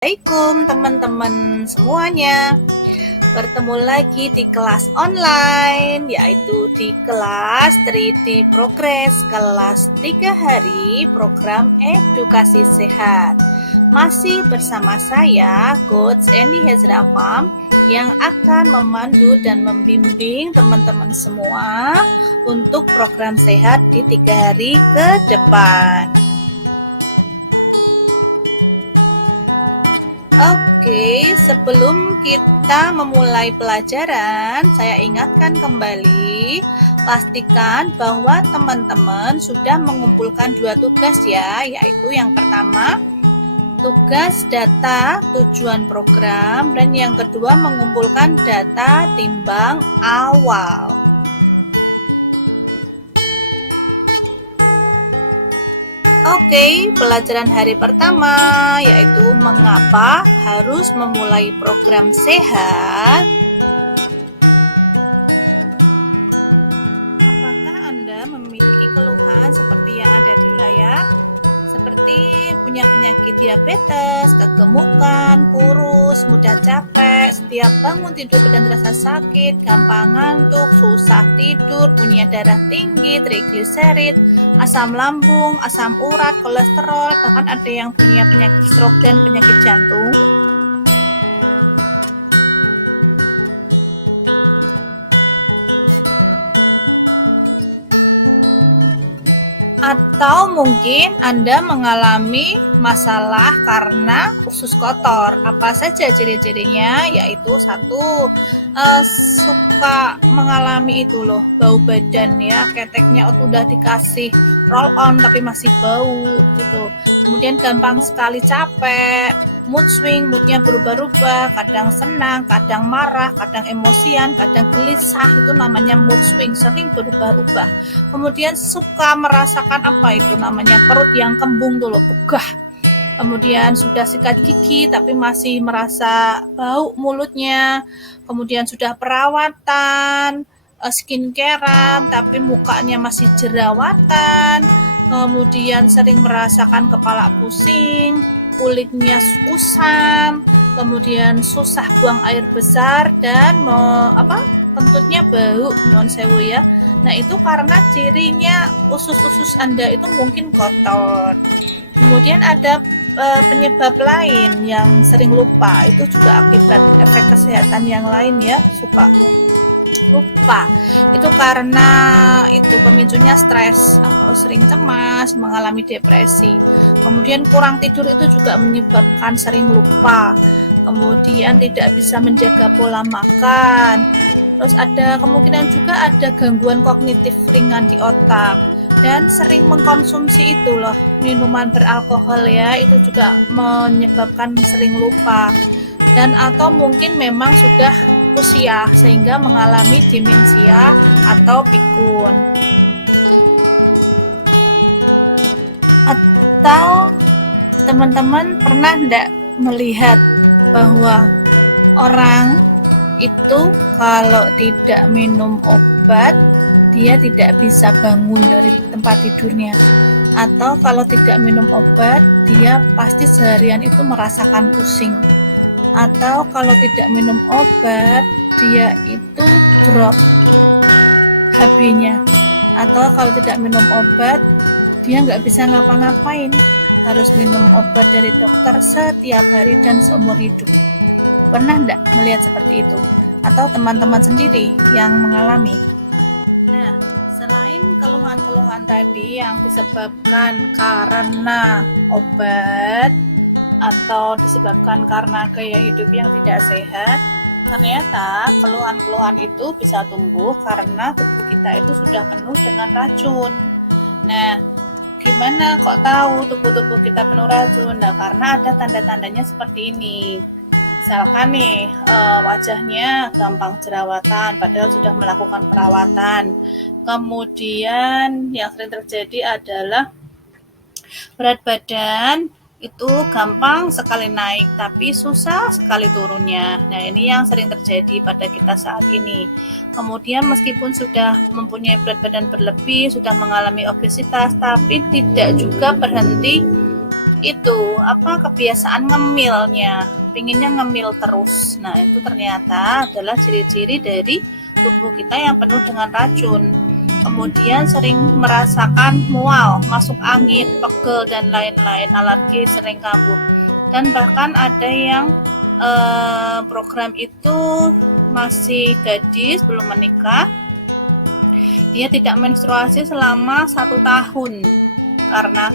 Assalamualaikum teman-teman semuanya. Bertemu lagi di kelas online, yaitu di kelas 3D Progress kelas 3 hari program edukasi sehat. Masih bersama saya, Coach Eni Hezrafam, yang akan memandu dan membimbing teman-teman semua untuk program sehat di 3 hari ke depan. Oke, sebelum kita memulai pelajaran, saya ingatkan kembali, pastikan bahwa teman-teman sudah mengumpulkan 2 tugas ya, yaitu yang pertama, tugas data tujuan program, dan yang kedua mengumpulkan data timbang awal. Oke, pelajaran hari pertama yaitu mengapa harus memulai program sehat. Apakah Anda memiliki keluhan seperti yang ada di layar? Seperti punya penyakit diabetes, kegemukan, kurus, mudah capek, setiap bangun tidur badan terasa sakit, gampang ngantuk, susah tidur, punya darah tinggi, trigliserid, asam lambung, asam urat, kolesterol, bahkan ada yang punya penyakit stroke dan penyakit jantung. Atau mungkin Anda mengalami masalah karena usus kotor. Apa saja ciri-cirinya? Yaitu satu, suka mengalami itu loh, bau badan ya, keteknya udah dikasih roll on tapi masih bau gitu. Kemudian gampang sekali capek, mood swing, moodnya berubah-ubah, kadang senang, kadang marah, kadang emosian, kadang gelisah, itu namanya mood swing, sering berubah-ubah. Kemudian suka merasakan apa itu namanya perut yang kembung dulu, begah. Kemudian sudah sikat gigi tapi masih merasa bau mulutnya. Kemudian sudah perawatan, skincarean tapi mukanya masih jerawatan. Kemudian sering merasakan kepala pusing, kulitnya kusam, kemudian susah buang air besar dan kentutnya bau, nyuwun sewu ya. Nah, itu karena cirinya usus-usus Anda itu mungkin kotor. Kemudian ada penyebab lain yang sering lupa, itu juga akibat efek kesehatan yang lain ya, suka lupa. Itu karena itu pemicunya stres atau sering cemas, mengalami depresi. Kemudian kurang tidur itu juga menyebabkan sering lupa. Kemudian tidak bisa menjaga pola makan. Terus ada kemungkinan juga ada gangguan kognitif ringan di otak dan sering mengkonsumsi itu loh, minuman beralkohol ya, itu juga menyebabkan sering lupa. Dan atau mungkin memang sudah usia sehingga mengalami demensia atau pikun. Atau teman-teman pernah enggak melihat bahwa orang itu kalau tidak minum obat dia tidak bisa bangun dari tempat tidurnya, atau kalau tidak minum obat dia pasti seharian itu merasakan pusing, atau kalau tidak minum obat dia itu drop HB-nya, atau kalau tidak minum obat dia nggak bisa ngapa-ngapain, harus minum obat dari dokter setiap hari dan seumur hidup. Pernah enggak melihat seperti itu? Atau teman-teman sendiri yang mengalami? Nah, selain keluhan-keluhan tadi yang disebabkan karena obat atau disebabkan karena gaya hidup yang tidak sehat, ternyata keluhan-keluhan itu bisa tumbuh karena tubuh kita itu sudah penuh dengan racun. Nah, gimana kok tahu tubuh kita penuh racun? Nah, karena ada tanda-tandanya seperti ini. Misalkan nih, wajahnya gampang jerawatan padahal sudah melakukan perawatan. Kemudian yang sering terjadi adalah berat badan itu gampang sekali naik tapi susah sekali turunnya. Nah, ini yang sering terjadi pada kita saat ini. Kemudian meskipun sudah mempunyai berat badan berlebih, sudah mengalami obesitas, tapi tidak juga berhenti itu kebiasaan ngemilnya, pinginnya ngemil terus. Nah, itu ternyata adalah ciri-ciri dari tubuh kita yang penuh dengan racun. Kemudian sering merasakan mual, masuk angin, pegel dan lain-lain, alergi, sering kambuh. Dan bahkan ada yang program itu masih gadis, belum menikah, dia tidak menstruasi selama 1 tahun karena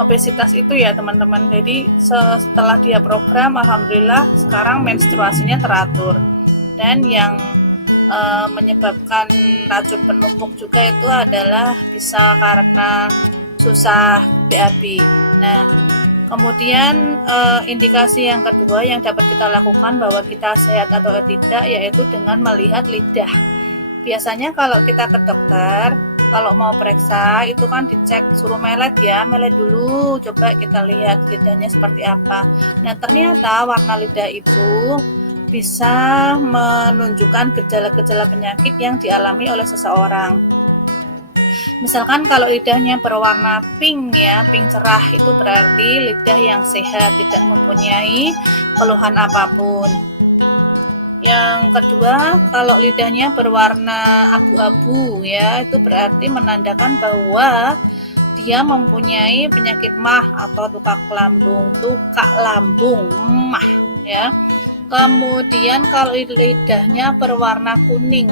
obesitas itu ya teman-teman. Jadi setelah dia program, alhamdulillah sekarang menstruasinya teratur. Dan yang menyebabkan racun penumpuk juga itu adalah bisa karena susah BAB. Nah, kemudian indikasi yang kedua yang dapat kita lakukan bahwa kita sehat atau tidak, yaitu dengan melihat lidah. Biasanya kalau kita ke dokter, kalau mau periksa itu kan dicek, suruh melet ya, melet dulu, coba kita lihat lidahnya seperti apa. Nah, ternyata warna lidah itu bisa menunjukkan gejala-gejala penyakit yang dialami oleh seseorang. Misalkan kalau lidahnya berwarna pink ya, pink cerah, itu berarti lidah yang sehat, tidak mempunyai keluhan apapun. Yang kedua, kalau lidahnya berwarna abu-abu ya, itu berarti menandakan bahwa dia mempunyai penyakit MAH atau tukak lambung MAH ya. Kemudian kalau lidahnya berwarna kuning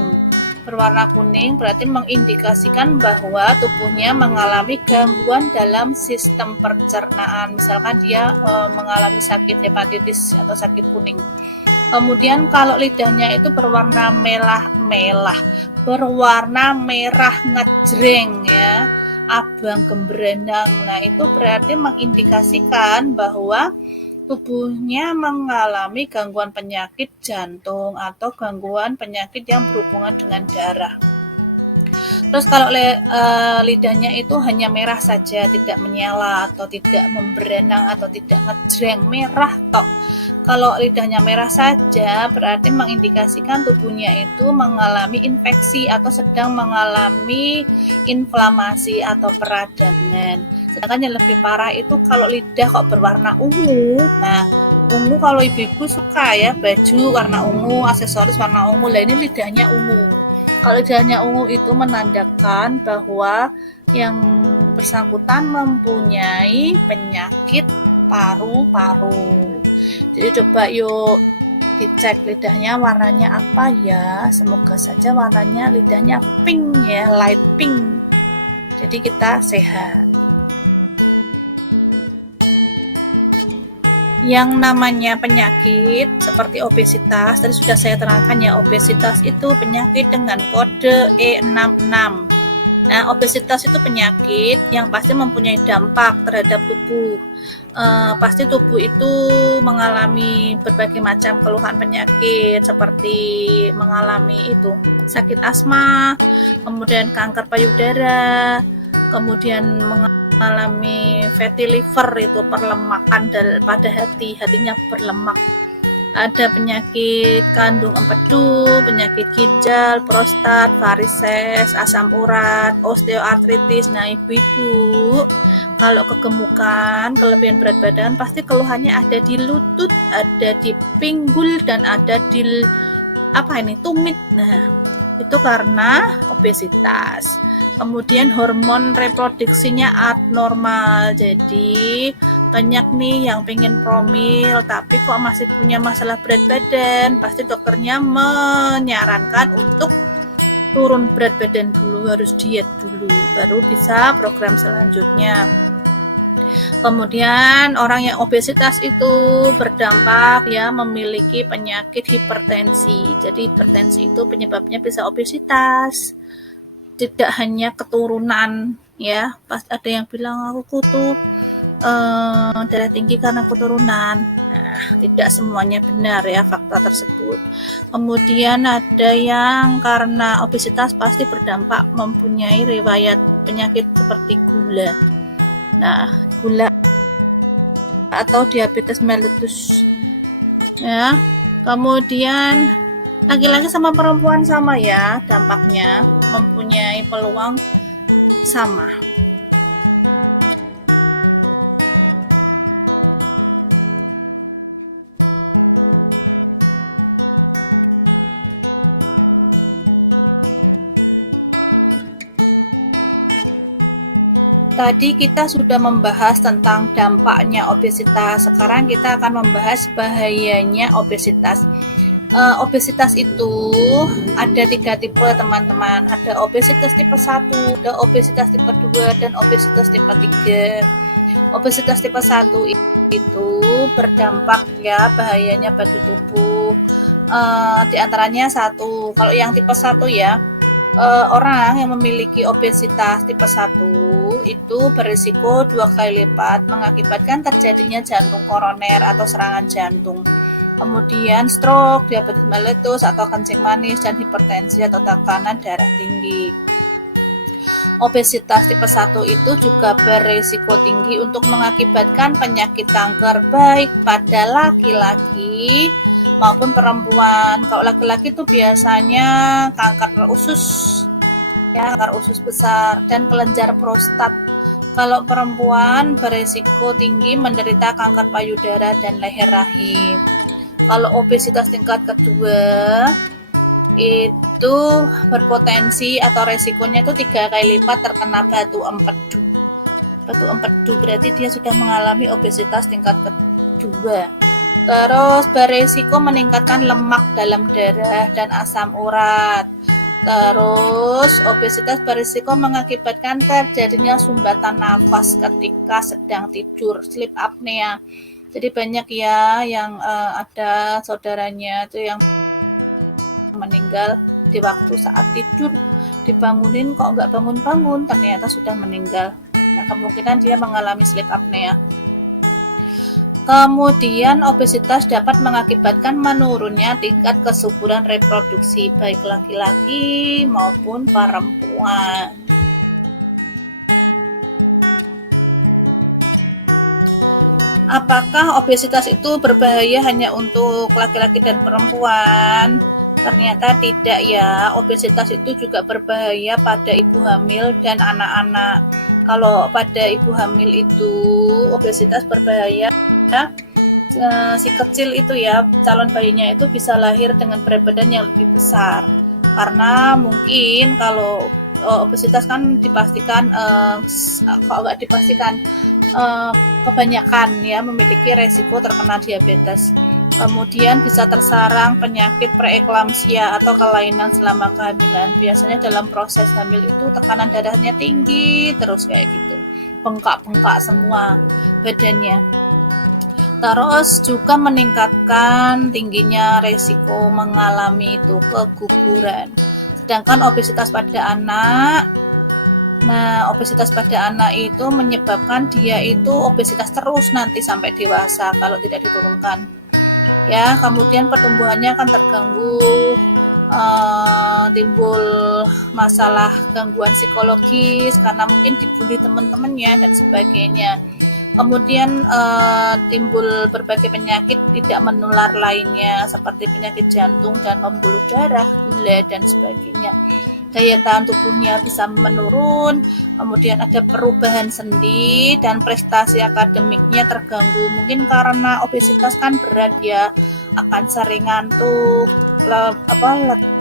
berarti mengindikasikan bahwa tubuhnya mengalami gangguan dalam sistem pencernaan. Misalkan dia mengalami sakit hepatitis atau sakit kuning. Kemudian kalau lidahnya itu berwarna berwarna merah ngejreng ya, abang gembrendang. Nah, itu berarti mengindikasikan bahwa tubuhnya mengalami gangguan penyakit jantung atau gangguan penyakit yang berhubungan dengan darah. Terus kalau lidahnya itu hanya merah saja, tidak menyala atau tidak memberenang atau tidak ngejreng, merah tok. Kalau lidahnya merah saja berarti mengindikasikan tubuhnya itu mengalami infeksi atau sedang mengalami inflamasi atau peradangan. Sedangkan yang lebih parah itu kalau lidah kok berwarna ungu. Nah, ungu kalau ibu-ibu suka ya, baju warna ungu, aksesoris warna ungu. Lah ini lidahnya ungu. Kalau lidahnya ungu itu menandakan bahwa yang bersangkutan mempunyai penyakit paru-paru. Jadi coba yuk dicek lidahnya warnanya apa ya. Semoga saja warnanya lidahnya pink ya, light pink. Jadi kita sehat. Yang namanya penyakit seperti obesitas, tadi sudah saya terangkan ya, obesitas itu penyakit dengan kode E66. Nah, obesitas itu penyakit yang pasti mempunyai dampak terhadap tubuh. Pasti tubuh itu mengalami berbagai macam keluhan penyakit seperti mengalami itu sakit asma, kemudian kanker payudara, kemudian mengalami fatty liver, itu perlemakan pada hatinya berlemak. Ada penyakit kandung empedu, penyakit ginjal, prostat, varises, asam urat, osteoartritis. Nah, ibu-ibu kalau kegemukan, kelebihan berat badan, pasti keluhannya ada di lutut, ada di pinggul, dan ada di tumit. Nah, itu karena obesitas. Kemudian hormon reproduksinya abnormal. Jadi banyak nih yang pengen promil tapi kok masih punya masalah berat badan. Pasti dokternya menyarankan untuk turun berat badan dulu, harus diet dulu, baru bisa program selanjutnya. Kemudian orang yang obesitas itu berdampak ya memiliki penyakit hipertensi. Jadi hipertensi itu penyebabnya bisa obesitas. Tidak hanya keturunan ya, pas ada yang bilang aku tuh darah tinggi karena keturunan. Nah, tidak semuanya benar ya fakta tersebut. Kemudian ada yang karena obesitas pasti berdampak mempunyai riwayat penyakit seperti gula. Nah, gula atau diabetes mellitus ya. Kemudian laki-laki sama perempuan sama ya, dampaknya mempunyai peluang sama. Tadi kita sudah membahas tentang dampaknya obesitas. Sekarang kita akan membahas bahayanya obesitas. Obesitas itu ada 3 tipe, teman-teman. Ada obesitas tipe 1, ada obesitas tipe 2, dan obesitas tipe 3. Obesitas tipe 1 itu berdampak ya bahayanya bagi tubuh. Di antaranya 1, kalau yang tipe 1 ya, orang yang memiliki obesitas tipe 1 itu berisiko 2 kali lipat mengakibatkan terjadinya jantung koroner atau serangan jantung. Kemudian stroke, diabetes mellitus atau kencing manis, dan hipertensi atau tekanan darah tinggi. Obesitas tipe 1 itu juga berisiko tinggi untuk mengakibatkan penyakit kanker baik pada laki-laki maupun perempuan. Kalau laki-laki itu biasanya kanker usus, ya, kanker usus besar dan kelenjar prostat. Kalau perempuan berisiko tinggi menderita kanker payudara dan leher rahim. Kalau obesitas tingkat kedua itu berpotensi atau resikonya itu 3 kali lipat terkena batu empedu. Batu empedu berarti dia sudah mengalami obesitas tingkat kedua. Terus berisiko meningkatkan lemak dalam darah dan asam urat. Terus obesitas berisiko mengakibatkan terjadinya sumbatan nafas ketika sedang tidur, sleep apnea. Jadi banyak ya yang ada saudaranya itu yang meninggal di waktu saat tidur, dibangunin kok nggak bangun-bangun, ternyata sudah meninggal. Nah, kemungkinan dia mengalami sleep apnea. Kemudian obesitas dapat mengakibatkan menurunnya tingkat kesuburan reproduksi baik laki-laki maupun perempuan. Apakah obesitas itu berbahaya hanya untuk laki-laki dan perempuan? Ternyata tidak ya, obesitas itu juga berbahaya pada ibu hamil dan anak-anak. Kalau pada ibu hamil itu obesitas berbahaya, si kecil itu ya, calon bayinya itu bisa lahir dengan berat badan yang lebih besar. Karena mungkin kalau obesitas kan dipastikan, kalau nggak dipastikan, kebanyakan ya memiliki resiko terkena diabetes. Kemudian bisa tersarang penyakit preeklamsia atau kelainan selama kehamilan. Biasanya dalam proses hamil itu tekanan darahnya tinggi terus kayak gitu, bengkak-bengkak semua badannya. Terus juga meningkatkan tingginya resiko mengalami itu keguguran. Sedangkan obesitas pada anak, obesitas pada anak itu menyebabkan dia itu obesitas terus nanti sampai dewasa kalau tidak diturunkan. Ya, kemudian pertumbuhannya akan terganggu, timbul masalah gangguan psikologis karena mungkin dibully teman-temannya dan sebagainya. Kemudian timbul berbagai penyakit tidak menular lainnya seperti penyakit jantung dan pembuluh darah, gula dan sebagainya. Daya tahan tubuhnya bisa menurun, kemudian ada perubahan sendi dan prestasi akademiknya terganggu. Mungkin karena obesitas kan berat ya, akan sering ngantuk,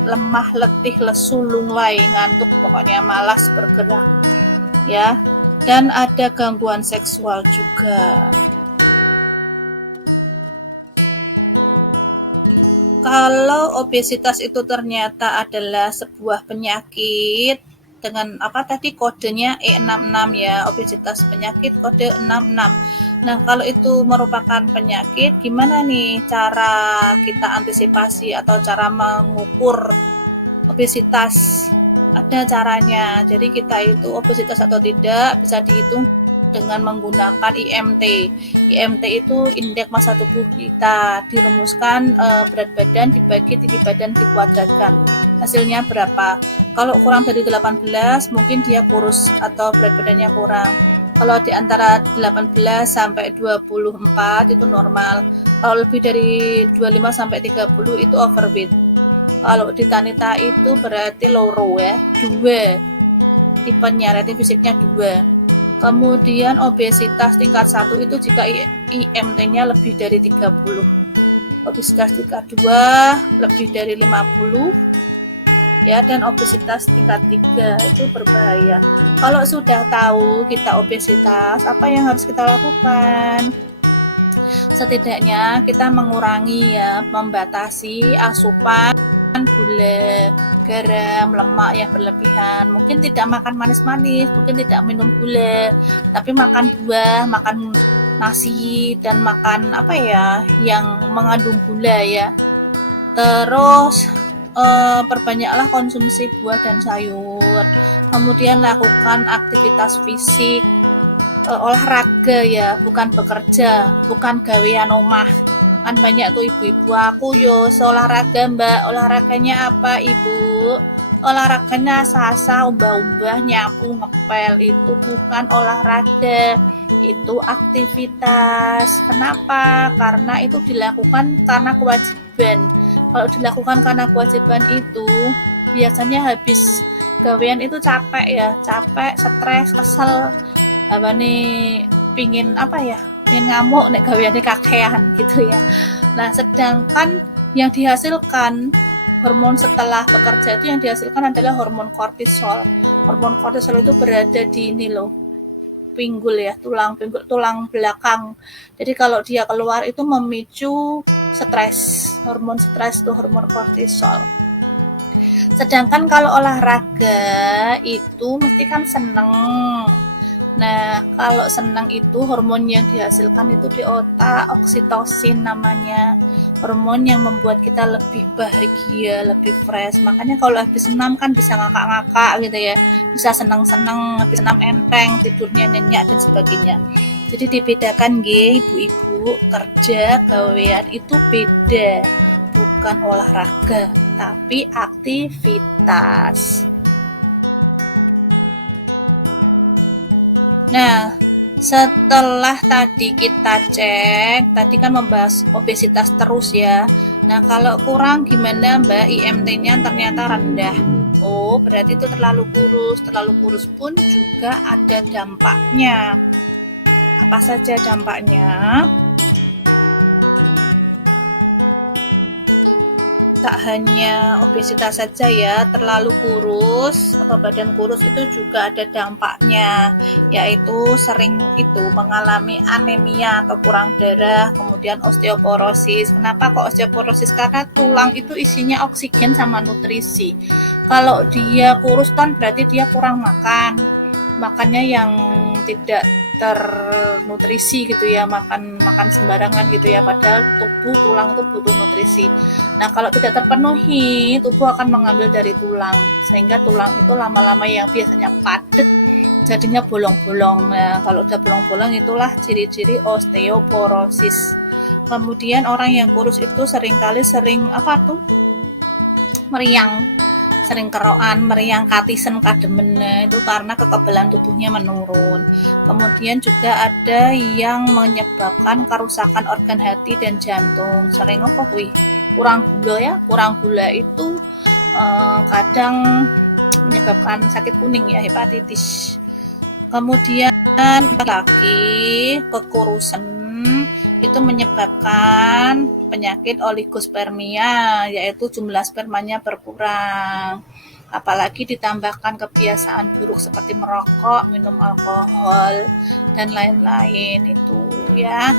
lemah, letih, lesu, lunglai, ngantuk, pokoknya malas bergerak ya. Dan ada gangguan seksual juga. Kalau obesitas itu ternyata adalah sebuah penyakit dengan kodenya E66 ya, obesitas penyakit kode 66. Nah, kalau itu merupakan penyakit, gimana nih cara kita antisipasi atau cara mengukur obesitas? Ada caranya. Jadi kita itu obesitas atau tidak bisa dihitung dengan menggunakan IMT. IMT itu indeks massa tubuh kita, dirumuskan berat badan dibagi tinggi badan dikuadratkan. Hasilnya berapa? Kalau kurang dari 18 mungkin dia kurus atau berat badannya kurang. Kalau di antara 18 sampai 24 itu normal. Kalau lebih dari 25 sampai 30 itu overweight. Kalau di Tanita itu berarti loro ya, 2 tipenya, rating fisiknya 2. Kemudian obesitas tingkat 1 itu jika IMT-nya lebih dari 30. Obesitas tingkat 2 lebih dari 50. ya, dan obesitas tingkat 3 itu berbahaya. Kalau sudah tahu kita obesitas, apa yang harus kita lakukan? Setidaknya kita mengurangi ya, membatasi asupan gula, garam, lemak yang berlebihan. Mungkin tidak makan manis-manis, mungkin tidak minum gula, tapi makan buah, makan nasi, dan makan apa ya yang mengandung gula ya. Terus perbanyaklah konsumsi buah dan sayur. Kemudian lakukan aktivitas fisik, olahraga ya, bukan bekerja, bukan gawean omah. Kan banyak tuh ibu-ibu, aku yo olahraga mbak, olahraganya apa ibu? Olahraganya sasa, umbah-umbah, nyapu, ngepel, itu bukan olahraga, itu aktivitas. Kenapa? Karena itu dilakukan karena kewajiban. Kalau dilakukan karena kewajiban itu biasanya habis gawean itu capek ya, capek, stres, kesel, apa nih, pingin apa ya, pingin ngamuk nek gaweane kakean gitu ya. Nah, sedangkan yang dihasilkan hormon setelah bekerja itu, yang dihasilkan adalah hormon kortisol. Hormon kortisol itu berada di ini loh, pinggul ya, tulang pinggul, tulang belakang. Jadi kalau dia keluar itu memicu stres, hormon stres itu hormon kortisol. Sedangkan kalau olahraga itu mesti kan seneng. Nah, kalau senang itu hormon yang dihasilkan itu di otak, oksitosin namanya. Hormon yang membuat kita lebih bahagia, lebih fresh. Makanya kalau habis senam kan bisa ngakak-ngakak gitu ya. Bisa senang-senang, habis senam enteng, tidurnya nyenyak dan sebagainya. Jadi dibedakan nggih ibu-ibu, kerja gawean itu beda. Bukan olahraga, tapi aktivitas. Nah, setelah tadi kita cek, tadi kan membahas obesitas terus ya. Nah, kalau kurang gimana Mbak? IMT-nya ternyata rendah. Oh, berarti itu terlalu kurus. Terlalu kurus pun juga ada dampaknya. Apa saja dampaknya? Tak hanya obesitas saja ya, terlalu kurus atau badan kurus itu juga ada dampaknya, yaitu sering itu mengalami anemia atau kurang darah, kemudian osteoporosis. Kenapa kok osteoporosis? Karena tulang itu isinya oksigen sama nutrisi. Kalau dia kurus kan berarti dia kurang makan, makannya yang tidak ternutrisi gitu ya, makan sembarangan gitu ya, padahal tulang itu butuh nutrisi. Nah, kalau tidak terpenuhi, tubuh akan mengambil dari tulang, sehingga tulang itu lama-lama yang biasanya padat jadinya bolong-bolong. Nah, kalau udah bolong-bolong itulah ciri-ciri osteoporosis. Kemudian orang yang kurus itu sering apa tuh, meriang, sering kerokan, meriang, katisen, kademen, itu karena kekebalan tubuhnya menurun. Kemudian juga ada yang menyebabkan kerusakan organ hati dan jantung. Sering apa kuwi? Kurang gula ya, kurang gula itu kadang menyebabkan sakit kuning ya, hepatitis. Kemudian laki-laki kekurusan itu menyebabkan penyakit oligospermia, yaitu jumlah spermanya berkurang. Apalagi ditambahkan kebiasaan buruk seperti merokok, minum alkohol, dan lain-lain itu ya.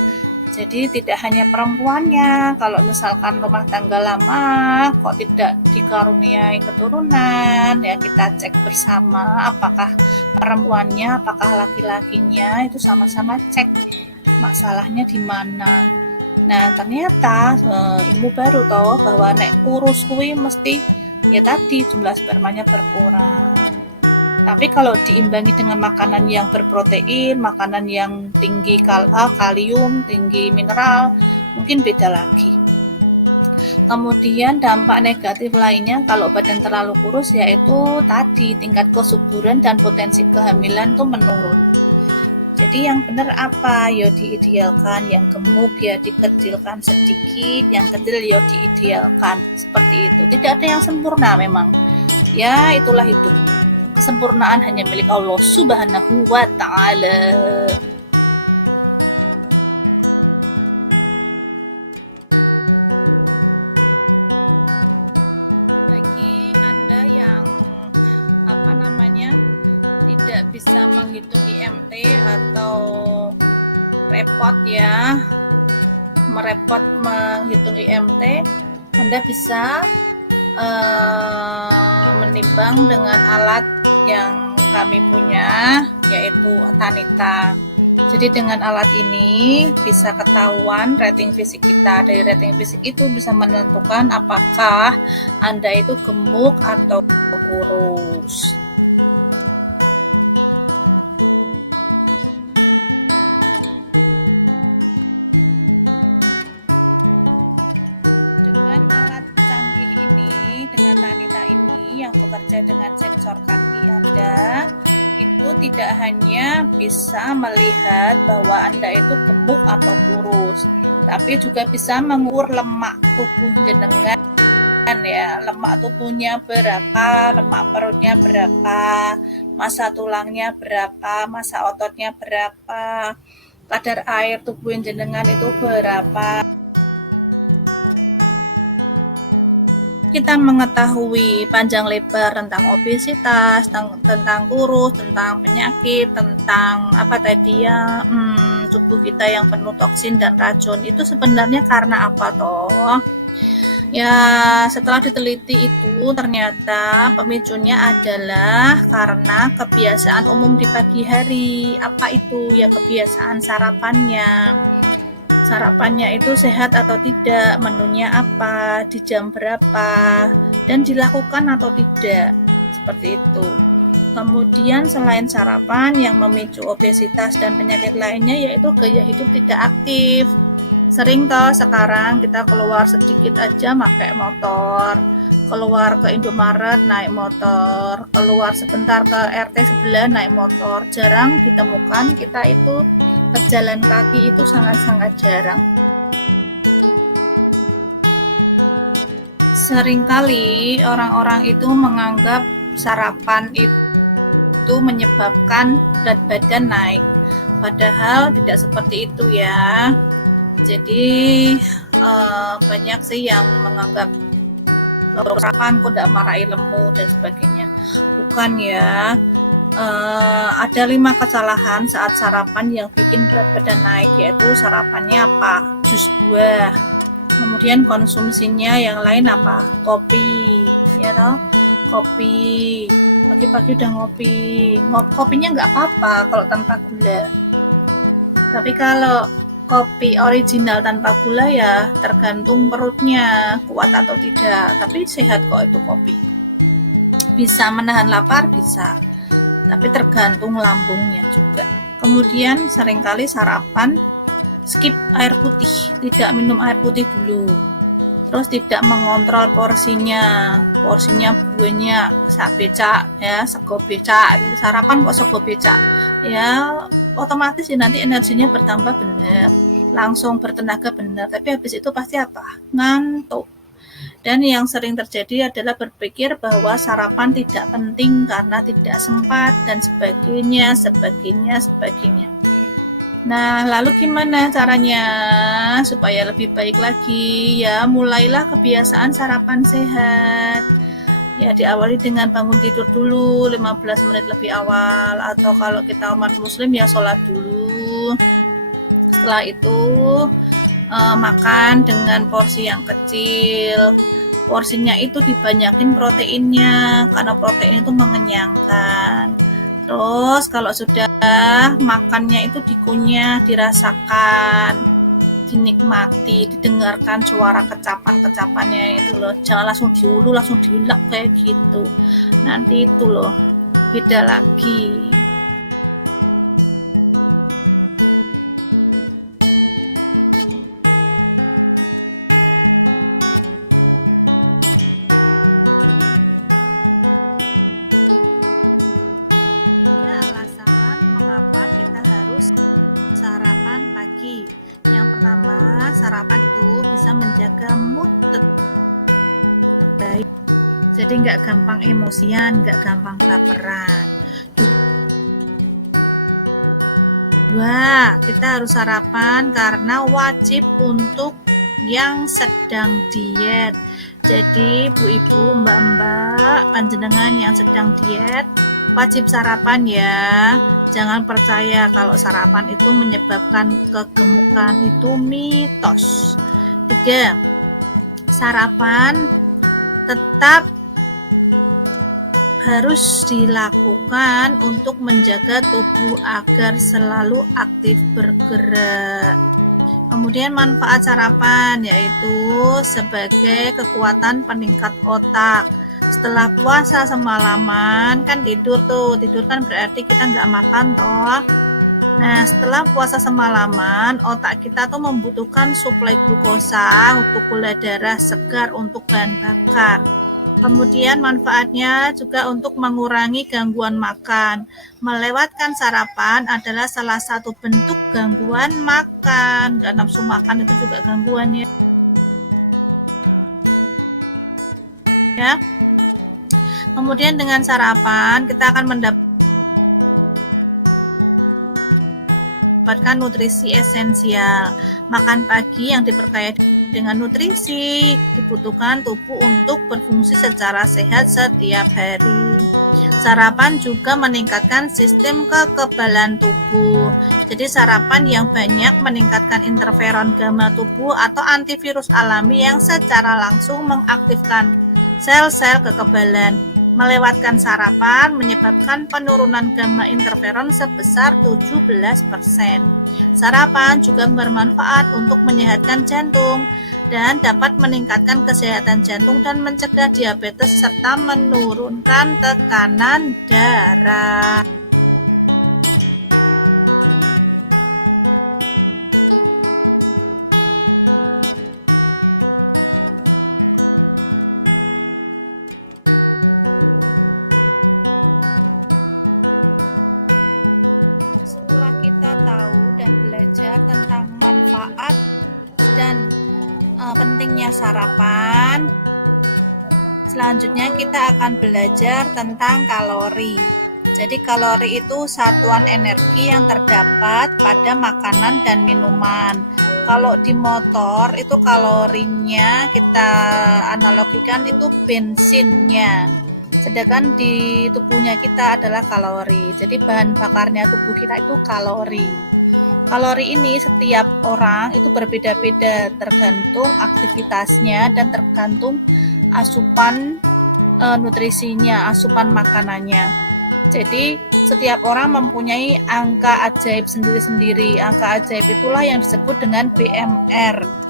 Jadi tidak hanya perempuannya, kalau misalkan rumah tangga lama kok tidak dikaruniai keturunan, ya kita cek bersama apakah perempuannya, apakah laki-lakinya, itu sama-sama cek masalahnya di mana. Nah, ternyata ilmu baru toh bahwa nek kurus kuwi mesti ya tadi jumlah spermanya berkurang. Tapi kalau diimbangi dengan makanan yang berprotein, makanan yang tinggi kalium, tinggi mineral, mungkin beda lagi. Kemudian dampak negatif lainnya kalau badan terlalu kurus yaitu tadi tingkat kesuburan dan potensi kehamilan tuh menurun. Jadi yang benar apa? Ya diidealkan, yang gemuk ya dikecilkan sedikit, yang kecil ya diidealkan. Seperti itu. Tidak ada yang sempurna memang. Ya, itulah hidup. Kesempurnaan hanya milik Allah Subhanahu wa taala. Bagi Anda yang apa namanya tidak bisa menghitung IMT atau repot ya, merepot menghitung IMT, Anda bisa menimbang dengan alat yang kami punya, yaitu Tanita. Jadi dengan alat ini bisa ketahuan rating fisik kita. Dari rating fisik itu bisa menentukan apakah Anda itu gemuk atau kurus. Dengan alat canggih ini, dengan Tanita ini yang bekerja dengan sensor kaki Anda, itu tidak hanya bisa melihat bahwa Anda itu gemuk atau kurus, tapi juga bisa mengukur lemak tubuh jenengan ya, lemak tubuhnya berapa, lemak perutnya berapa, massa tulangnya berapa, massa ototnya berapa, kadar air tubuh jenengan itu berapa. Kita mengetahui panjang lebar tentang obesitas, tentang kurus, tentang penyakit, tentang apa tadi ya, tubuh kita yang penuh toksin dan racun, itu sebenarnya karena apa toh? Ya, setelah diteliti itu ternyata pemicunya adalah karena kebiasaan umum di pagi hari. Apa itu? Ya kebiasaan sarapannya. Sarapannya itu sehat atau tidak, menunya apa, di jam berapa, dan dilakukan atau tidak, seperti itu. Kemudian selain sarapan, yang memicu obesitas dan penyakit lainnya yaitu gaya hidup tidak aktif. Sering toh sekarang kita keluar sedikit aja pakai motor, keluar ke Indomaret naik motor, keluar sebentar ke RT sebelah naik motor. Jarang ditemukan kita itu berjalan kaki, itu sangat-sangat jarang. Seringkali orang-orang itu menganggap sarapan itu menyebabkan berat badan naik, padahal tidak seperti itu ya. Jadi banyak sih yang menganggap sarapan kok tidak marahi lemu dan sebagainya. Bukan ya. Ada 5 kesalahan saat sarapan yang bikin berat badan naik, yaitu sarapannya apa? Jus buah. Kemudian konsumsinya yang lain apa? Kopi, ya toh? Kopi. Pagi-pagi udah ngopi. Kopinya nggak apa-apa kalau tanpa gula. Tapi kalau kopi original tanpa gula ya tergantung perutnya kuat atau tidak. Tapi sehat kok itu kopi. Bisa menahan lapar, bisa. Tapi tergantung lambungnya juga. Kemudian seringkali sarapan skip air putih, tidak minum air putih dulu. Terus tidak mengontrol porsinya banyak, sak becak ya, sego becak gitu. Sarapan kok sego becak ya, otomatis ya nanti energinya bertambah benar, langsung bertenaga benar, tapi habis itu pasti apa? Ngantuk. Dan yang sering terjadi adalah berpikir bahwa sarapan tidak penting karena tidak sempat dan sebagainya. Nah, lalu gimana caranya supaya lebih baik lagi? Ya, mulailah kebiasaan sarapan sehat. Ya, diawali dengan bangun tidur dulu 15 menit lebih awal, atau kalau kita umat muslim ya sholat dulu. Setelah itu makan dengan porsi yang kecil. Porsinya itu dibanyakin proteinnya karena protein itu mengenyangkan. Terus kalau sudah makannya itu dikunyah, dirasakan, dinikmati, didengarkan suara kecapan-kecapannya itu loh. Jangan langsung diulu, langsung diulek kayak gitu. Nanti itu loh beda lagi. Sarapan pagi. Yang pertama, sarapan itu bisa menjaga mood baik. Jadi nggak gampang emosian, nggak gampang baperan. Dua, kita harus sarapan karena wajib untuk yang sedang diet. Jadi ibu-ibu, mbak-mbak, panjenengan yang sedang diet wajib sarapan ya. Jangan percaya kalau sarapan itu menyebabkan kegemukan, itu mitos. 3. Sarapan tetap harus dilakukan untuk menjaga tubuh agar selalu aktif bergerak. Kemudian manfaat sarapan yaitu sebagai kekuatan peningkat otak. Setelah puasa semalaman kan tidur kan berarti kita nggak makan toh. Nah, setelah puasa semalaman, otak kita tuh membutuhkan suplai glukosa untuk gula darah segar untuk bahan bakar. Kemudian manfaatnya juga untuk mengurangi gangguan makan. Melewatkan sarapan adalah salah satu bentuk gangguan makan. Nggak nafsu makan itu juga gangguan ya. Kemudian dengan sarapan kita akan mendapatkan nutrisi esensial. Makan pagi yang diperkaya dengan nutrisi dibutuhkan tubuh untuk berfungsi secara sehat setiap hari. Sarapan juga meningkatkan sistem kekebalan tubuh. Jadi sarapan yang banyak meningkatkan interferon gamma tubuh atau antivirus alami yang secara langsung mengaktifkan sel-sel kekebalan. Melewatkan sarapan menyebabkan penurunan gamma interferon sebesar 17%. Sarapan juga bermanfaat untuk menyehatkan jantung dan dapat meningkatkan kesehatan jantung dan mencegah diabetes serta menurunkan tekanan darah. Setelah kita tahu dan belajar tentang manfaat dan pentingnya sarapan, selanjutnya kita akan belajar tentang kalori. Jadi kalori itu satuan energi yang terdapat pada makanan dan minuman. Kalau di motor itu kalorinya kita analogikan itu bensinnya. Sedangkan di tubuhnya kita adalah kalori. Jadi bahan bakarnya tubuh kita itu kalori. Kalori ini setiap orang itu berbeda-beda tergantung aktivitasnya dan tergantung asupan nutrisinya, asupan makanannya. Jadi setiap orang mempunyai angka ajaib sendiri-sendiri. Angka ajaib itulah yang disebut dengan BMR.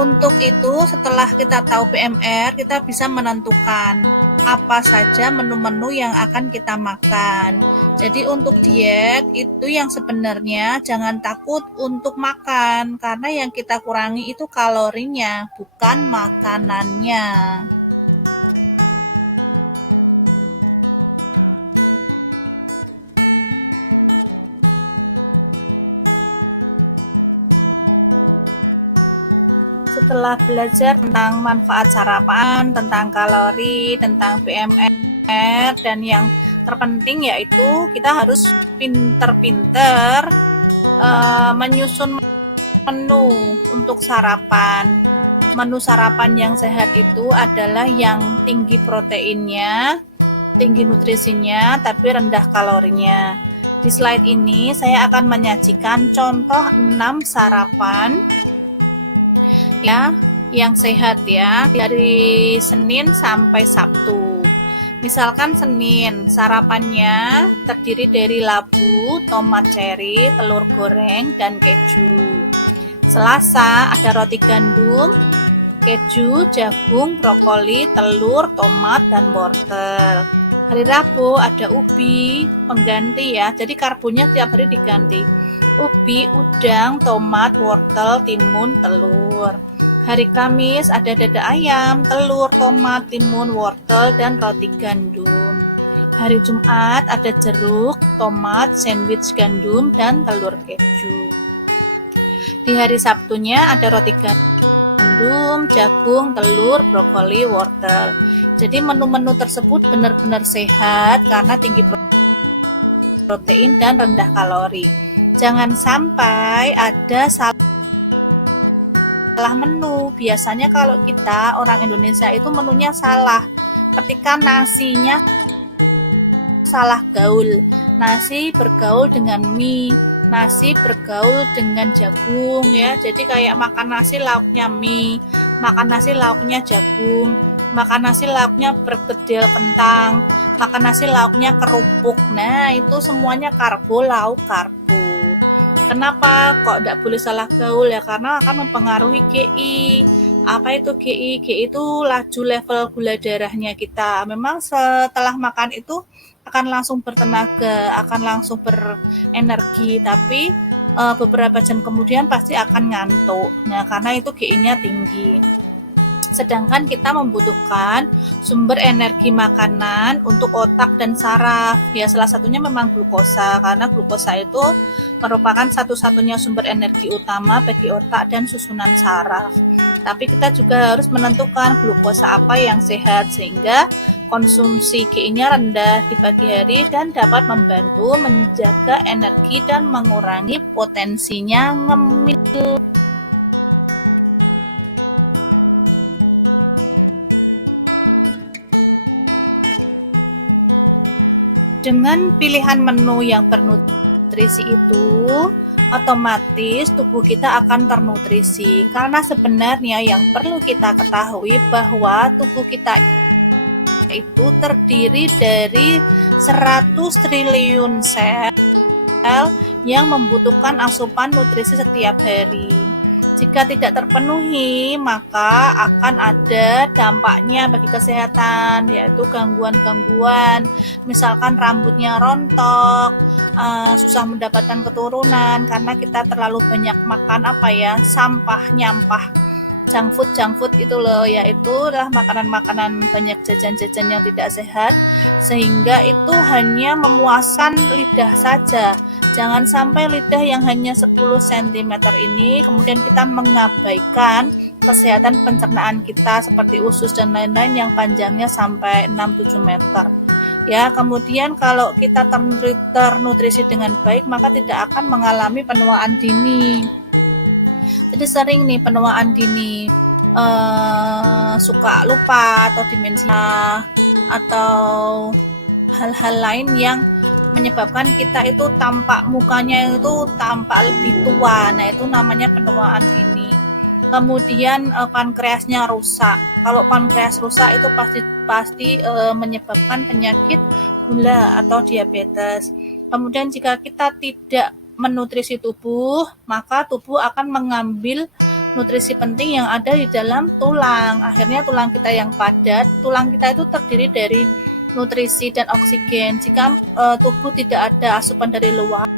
Untuk itu setelah kita tahu BMR, kita bisa menentukan apa saja menu-menu yang akan kita makan. Jadi untuk diet itu yang sebenarnya jangan takut untuk makan, karena yang kita kurangi itu kalorinya, bukan makanannya. Setelah belajar tentang manfaat sarapan, tentang kalori, tentang BMR, dan yang terpenting yaitu kita harus pinter-pinter menyusun menu untuk sarapan. Menu sarapan yang sehat itu adalah yang tinggi proteinnya, tinggi nutrisinya, tapi rendah kalorinya. Di slide ini saya akan menyajikan contoh 6 sarapan ya yang sehat ya dari Senin sampai Sabtu. Misalkan Senin, sarapannya terdiri dari labu, tomat cherry, telur goreng, dan keju. Selasa ada roti gandum, keju, jagung, brokoli, telur, tomat, dan wortel. Hari Rabu ada ubi, pengganti ya, jadi karbonnya tiap hari diganti. Ubi, udang, tomat, wortel, timun, telur. Hari Kamis ada dada ayam, telur, tomat, timun, wortel, dan roti gandum. Hari Jumat ada jeruk, tomat, sandwich gandum, dan telur keju. Di hari Sabtunya ada roti gandum, jagung, telur, brokoli, wortel. Jadi menu-menu tersebut benar-benar sehat karena tinggi protein dan rendah kalori. Jangan sampai ada salah menu. Biasanya kalau kita orang Indonesia itu menunya salah, ketika nasinya salah gaul. Nasi bergaul dengan mie, nasi bergaul dengan jagung ya. Jadi kayak makan nasi lauknya mie, makan nasi lauknya jagung, makan nasi lauknya perkedel kentang, makan nasi lauknya kerupuk. Nah, itu semuanya karbo, lauk karbo. Kenapa kok tidak boleh salah gaul ya? Karena akan mempengaruhi GI. Apa itu GI? GI itu laju level gula darahnya kita. Memang setelah makan itu akan langsung bertenaga, akan langsung berenergi, tapi beberapa jam kemudian pasti akan ngantuk. Nah, karena itu GI-nya tinggi. Sedangkan kita membutuhkan sumber energi makanan untuk otak dan saraf. Ya, salah satunya memang glukosa, karena glukosa itu merupakan satu-satunya sumber energi utama bagi otak dan susunan saraf. Tapi kita juga harus menentukan glukosa apa yang sehat, sehingga konsumsi GI-nya rendah di pagi hari dan dapat membantu menjaga energi dan mengurangi potensinya ngemil. Dengan pilihan menu yang bernutrisi itu, otomatis tubuh kita akan ternutrisi. Karena sebenarnya yang perlu kita ketahui bahwa tubuh kita itu terdiri dari 100 triliun sel yang membutuhkan asupan nutrisi setiap hari. Jika tidak terpenuhi, maka akan ada dampaknya bagi kesehatan, yaitu gangguan-gangguan, misalkan rambutnya rontok, susah mendapatkan keturunan karena kita terlalu banyak makan sampah, nyampah, junk food itu loh, yaitu adalah makanan-makanan banyak jajan-jajan yang tidak sehat, sehingga itu hanya memuaskan lidah saja. Jangan sampai lidah yang hanya 10 cm ini kemudian kita mengabaikan kesehatan pencernaan kita seperti usus dan lain-lain yang panjangnya sampai 6-7 meter. Ya, kemudian kalau kita ternutrisi dengan baik, maka tidak akan mengalami penuaan dini. Jadi sering nih penuaan dini, suka lupa atau demensia atau hal-hal lain yang menyebabkan kita itu tampak mukanya itu tampak lebih tua. Nah, itu namanya penuaan dini. Kemudian pankreasnya rusak. Kalau pankreas rusak itu pasti menyebabkan penyakit gula atau diabetes. Kemudian jika kita tidak menutrisi tubuh, maka tubuh akan mengambil nutrisi penting yang ada di dalam tulang. Akhirnya tulang kita yang padat, tulang kita itu terdiri dari nutrisi dan oksigen. Jika tubuh tidak ada asupan dari luar,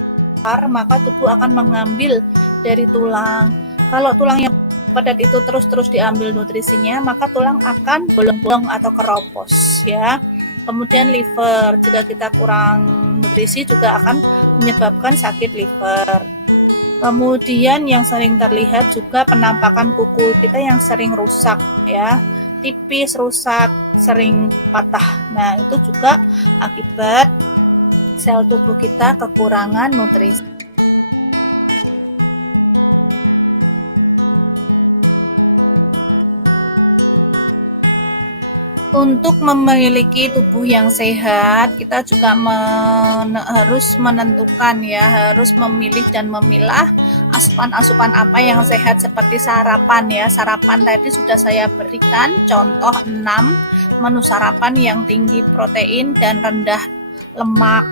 maka tubuh akan mengambil dari tulang. Kalau tulang yang padat itu terus diambil nutrisinya, maka tulang akan bolong-bolong atau keropos ya. Kemudian liver, jika kita kurang nutrisi juga akan menyebabkan sakit liver. Kemudian yang sering terlihat juga penampakan kuku kita yang sering rusak ya, tipis, rusak, sering patah. Nah, itu juga akibat sel tubuh kita kekurangan nutrisi. Untuk memiliki tubuh yang sehat, kita juga harus menentukan ya, harus memilih dan memilah asupan-asupan apa yang sehat seperti sarapan ya. Sarapan tadi sudah saya berikan contoh 6 menu sarapan yang tinggi protein dan rendah lemak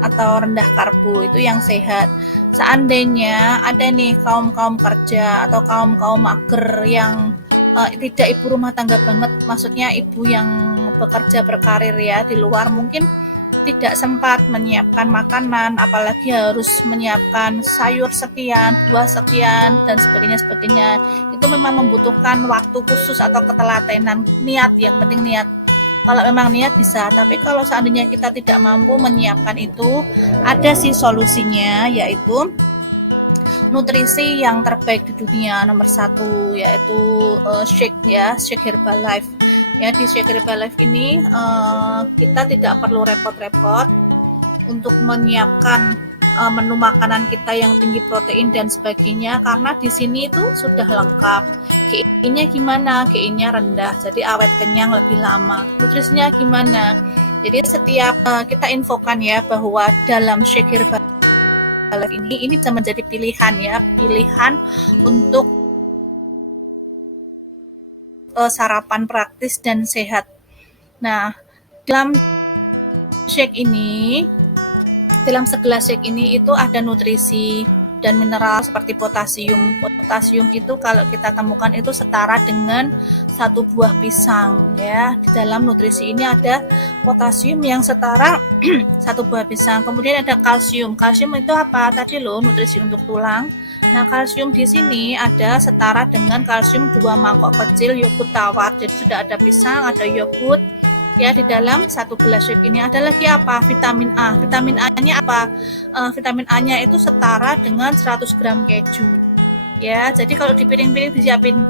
atau rendah karbo, itu yang sehat. Seandainya ada nih kaum-kaum kerja atau kaum-kaum mager yang tidak ibu rumah tangga banget, maksudnya ibu yang bekerja berkarir ya di luar, mungkin tidak sempat menyiapkan makanan, apalagi harus menyiapkan sayur sekian, buah sekian, dan sebagainya. Itu memang membutuhkan waktu khusus atau ketelatenan, niat, yang penting niat. Kalau memang niat bisa, tapi kalau seandainya kita tidak mampu menyiapkan itu, ada sih solusinya, yaitu nutrisi yang terbaik di dunia nomor 1, yaitu shake Herbalife ya. Di shake Herbalife ini kita tidak perlu repot-repot untuk menyiapkan menu makanan kita yang tinggi protein dan sebagainya, karena di sini itu sudah lengkap. GI-nya gimana? GI-nya rendah, jadi awet kenyang lebih lama. Nutrisinya gimana? Jadi setiap kita infokan ya bahwa dalam shake Herbalife ini bisa menjadi pilihan ya, pilihan untuk sarapan praktis dan sehat. Nah, dalam segelas shake ini itu ada nutrisi dan mineral seperti potasium. Potasium itu kalau kita temukan itu setara dengan 1 buah pisang ya. Di dalam nutrisi ini ada potasium yang setara 1 buah pisang. Kemudian ada kalsium. Kalsium itu apa? Tadi loh, nutrisi untuk tulang. Nah, kalsium di sini ada setara dengan kalsium 2 mangkok kecil yogurt tawar. Jadi sudah ada pisang, ada yogurt. Ya, di dalam 1 gelas shake ini ada lagi apa? Vitamin A. Vitamin A-nya apa? Vitamin A-nya itu setara dengan 100 gram keju. Ya, jadi kalau di piring-piring disiapin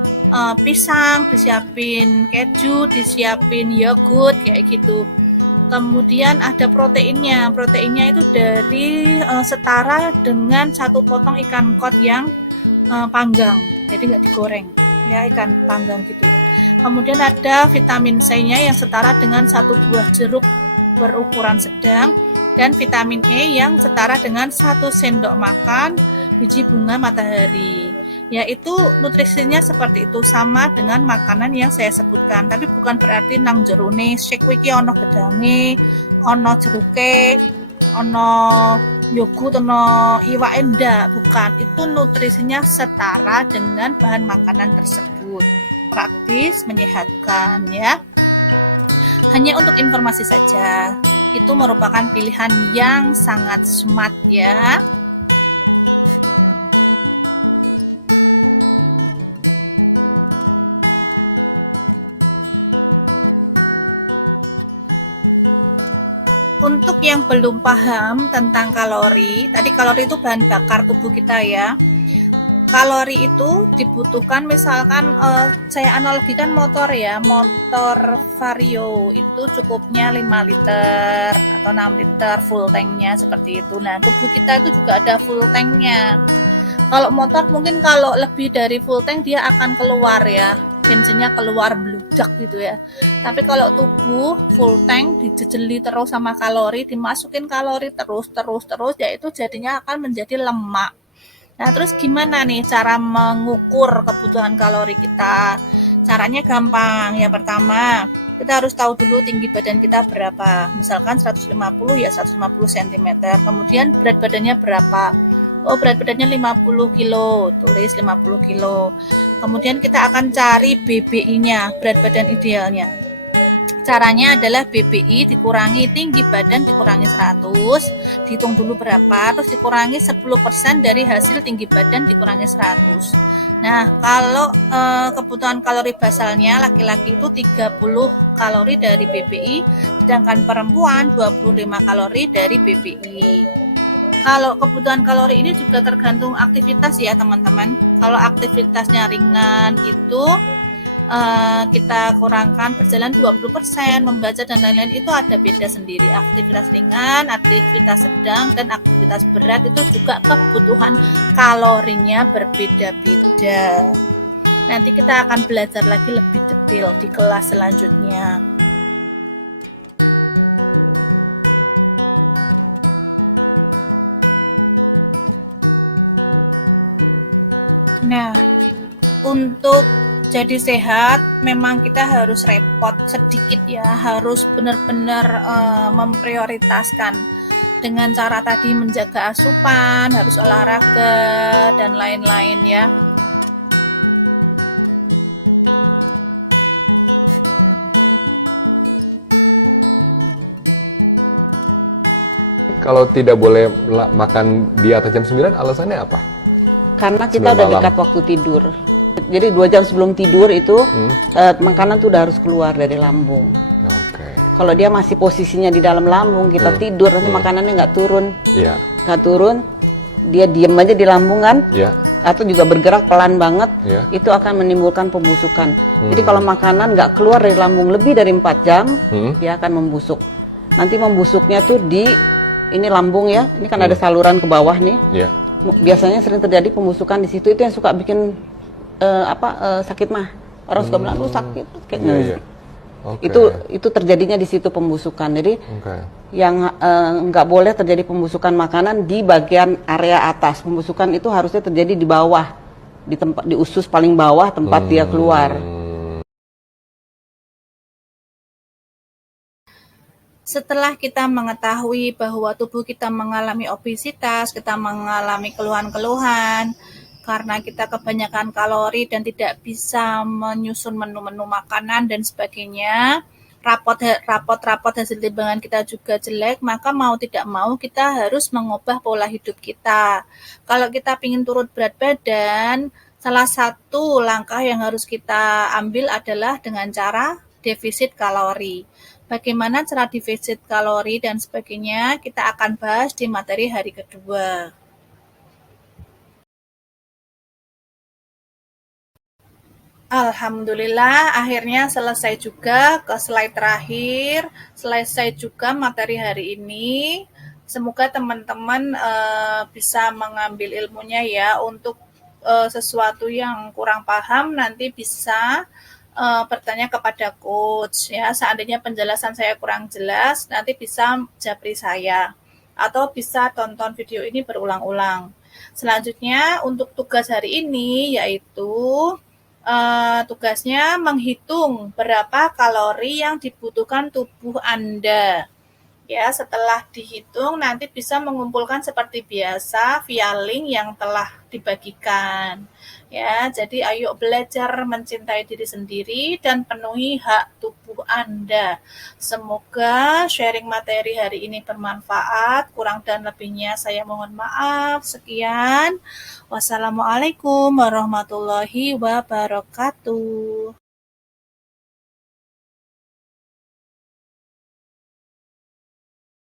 pisang, disiapin keju, disiapin yogurt kayak gitu. Kemudian ada proteinnya. Proteinnya itu dari setara dengan 1 potong ikan kod yang panggang. Jadi nggak digoreng. Ya, ikan panggang gitu. Kemudian ada vitamin C-nya yang setara dengan 1 buah jeruk berukuran sedang, dan vitamin E yang setara dengan 1 sendok makan biji bunga matahari. Yaitu nutrisinya seperti itu, sama dengan makanan yang saya sebutkan. Tapi bukan berarti nang jerone shake iki ono gedange, ono jeruke, ono yogurt, ono iwake, ndak, bukan. Itu nutrisinya setara dengan bahan makanan tersebut. Praktis, menyehatkan ya. Hanya untuk informasi saja, itu merupakan pilihan yang sangat smart ya. Untuk yang belum paham tentang kalori, tadi kalori itu bahan bakar tubuh kita ya. Kalori itu dibutuhkan, misalkan saya analogikan motor ya, motor Vario itu cukupnya 5 liter atau 6 liter full tanknya seperti itu. Nah, tubuh kita itu juga ada full tanknya. Kalau motor mungkin kalau lebih dari full tank dia akan keluar ya, bensinnya keluar bludak gitu ya. Tapi kalau tubuh full tank dijejeli terus sama kalori, dimasukin kalori terus, ya itu jadinya akan menjadi lemak. Nah, terus gimana nih cara mengukur kebutuhan kalori kita? Caranya gampang. Yang pertama, kita harus tahu dulu tinggi badan kita berapa. Misalkan 150 ya 150 cm. Kemudian berat badannya berapa? Oh, berat badannya 50 kilo. Tulis 50 kilo. Kemudian kita akan cari BBI-nya, berat badan idealnya. Caranya adalah BBI dikurangi tinggi badan dikurangi 100, dihitung dulu berapa, terus dikurangi 10% dari hasil tinggi badan dikurangi 100. Nah, kalau kebutuhan kalori basalnya laki-laki itu 30 kalori dari BBI, sedangkan perempuan 25 kalori dari BBI. Kalau kebutuhan kalori ini juga tergantung aktivitas ya teman-teman. Kalau aktivitasnya ringan itu kita kurangkan berjalan 20%, membaca dan lain-lain, itu ada beda sendiri. Aktivitas ringan, aktivitas sedang, dan aktivitas berat itu juga kebutuhan kalorinya berbeda-beda. Nanti kita akan belajar lagi lebih detail di kelas selanjutnya. Nah, untuk jadi sehat memang kita harus repot sedikit ya, harus benar-benar memprioritaskan dengan cara tadi menjaga asupan, harus olahraga dan lain-lain ya. Kalau tidak boleh makan di atas jam 9, alasannya apa? Karena kita udah dekat waktu tidur. Jadi 2 jam sebelum tidur itu makanan tuh udah harus keluar dari lambung. Kalau dia masih posisinya di dalam lambung, kita tidur, nanti makanannya nggak turun. Nggak turun, dia diem aja di lambung kan, atau juga bergerak pelan banget, itu akan menimbulkan pembusukan. Jadi kalau makanan nggak keluar dari lambung lebih dari 4 jam, dia akan membusuk. Nanti membusuknya tuh di ini lambung ya, ini kan ada saluran ke bawah nih. Yeah. Biasanya sering terjadi pembusukan di situ, itu yang suka bikin sakit mah. Orang suka bilang lu sakit kayaknya. Okay. Itu terjadinya di situ pembusukan. Jadi yang nggak boleh terjadi pembusukan makanan di bagian area atas. Pembusukan itu harusnya terjadi di bawah, di usus paling bawah tempat dia keluar. Setelah kita mengetahui bahwa tubuh kita mengalami obesitas, kita mengalami keluhan-keluhan karena kita kebanyakan kalori dan tidak bisa menyusun menu-menu makanan dan sebagainya, rapot hasil timbangan kita juga jelek, maka mau tidak mau kita harus mengubah pola hidup kita. Kalau kita ingin turun berat badan, salah satu langkah yang harus kita ambil adalah dengan cara defisit kalori. Bagaimana cara defisit kalori dan sebagainya kita akan bahas di materi hari kedua. Alhamdulillah akhirnya selesai juga ke slide terakhir, selesai juga materi hari ini. Semoga teman-teman bisa mengambil ilmunya ya, untuk sesuatu yang kurang paham nanti bisa bertanya kepada coach ya. Seandainya penjelasan saya kurang jelas, nanti bisa japri saya atau bisa tonton video ini berulang-ulang. Selanjutnya untuk tugas hari ini yaitu tugasnya menghitung berapa kalori yang dibutuhkan tubuh Anda. Ya, setelah dihitung nanti bisa mengumpulkan seperti biasa via link yang telah dibagikan. Ya, jadi ayo belajar mencintai diri sendiri dan penuhi hak tubuh Anda. Semoga sharing materi hari ini bermanfaat. Kurang dan lebihnya saya mohon maaf. Sekian. Wassalamualaikum warahmatullahi wabarakatuh.